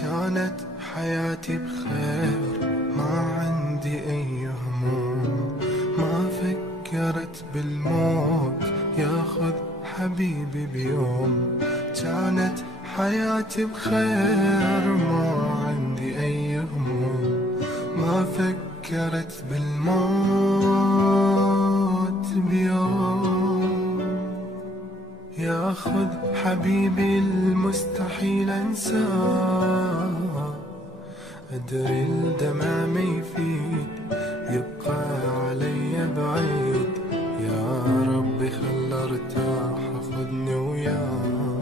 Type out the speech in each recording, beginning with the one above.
كانت حياتي بخير، ما عندي أي هموم، ما فكرت بالموت ياخذ حبيبي بيوم. كانت حياتي بخير، ما عندي أي هموم، ما فكرت بالموت بيوم. ياخذ حبيبي المستحيل انساه، ادري الدمع ما يفيد، يبقى علي بعيد. يا ربي خل ارتاح، خذني وياه.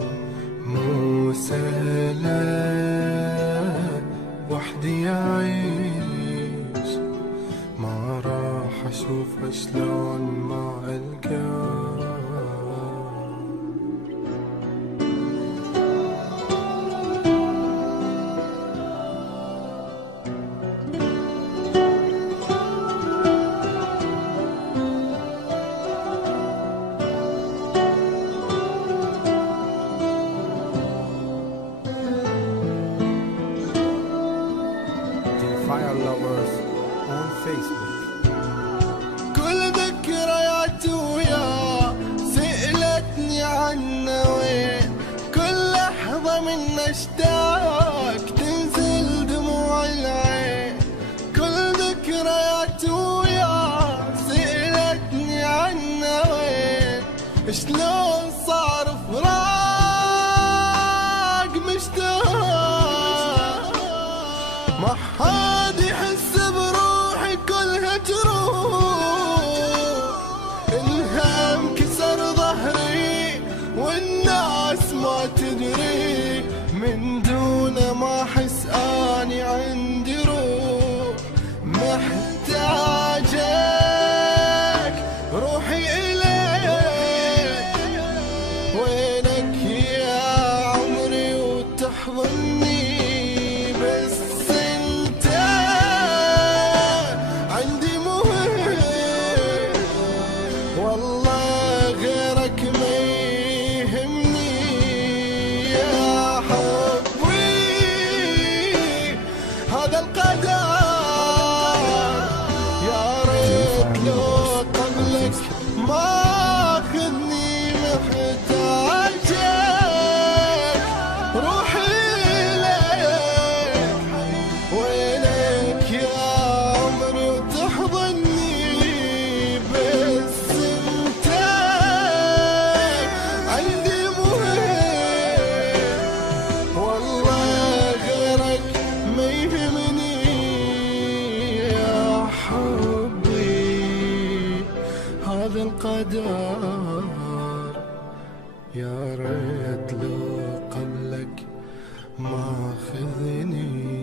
مو سهلة وحدي اعيش، ما راح اشوف شلون ما القاه. Fire Lovers on Facebook. كل ذكريات وياه سألتني عنه وين، كل لحظة من اشتاق تنزل دموع العين. كل ذكريات وياه سألتني عنه وين، شلون صار فراق مشتاق. ما حد يحس بروحي كلها تروح، الهم كسر ظهري والناس ما تدري، من دونه ما احس اني عندي روح. محتاجك روحي اليك، وينك يا عمري وتحضني، بس والله غيرك ما يهمني. يا حبي هذا القدر، يا ريت لو قبلك ما اخذني. محتاجك روحي لك، وينك يا عمري وتحضني، بس انت عندي مهم. والله غيرك ما يهمني. يا حبي هذا القدر، يا ريت لو قبلك ما اخذني.